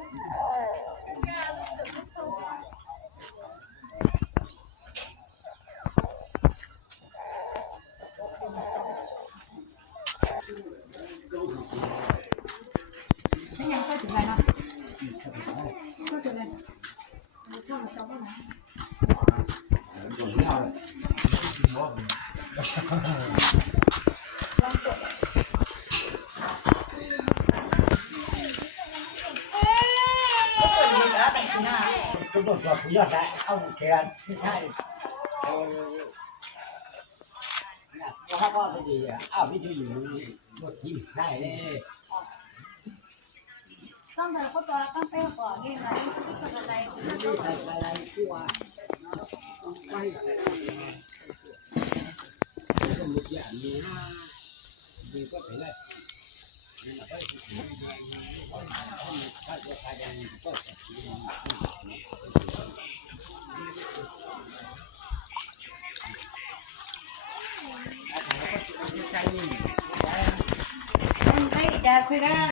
ไม่ยังก็ถึงไรเนาะก็ถึงไรช่องช่องไหนทุกคนก็ผู้ยอดได้เอาเกลือไม่ใช่ถ้าก็จะดีอ่ะอ้าวพี่จะอยู่หมดที่ได้เลย ต้องเดินเข้าตัวต้องเต้นก่อนนี่อะไรต้องอะไร ไม่ใส่อะไรกลัวไม่ก็มุดอย่างนี้ดีก็ไปเลยต้องไปจะคุยกัน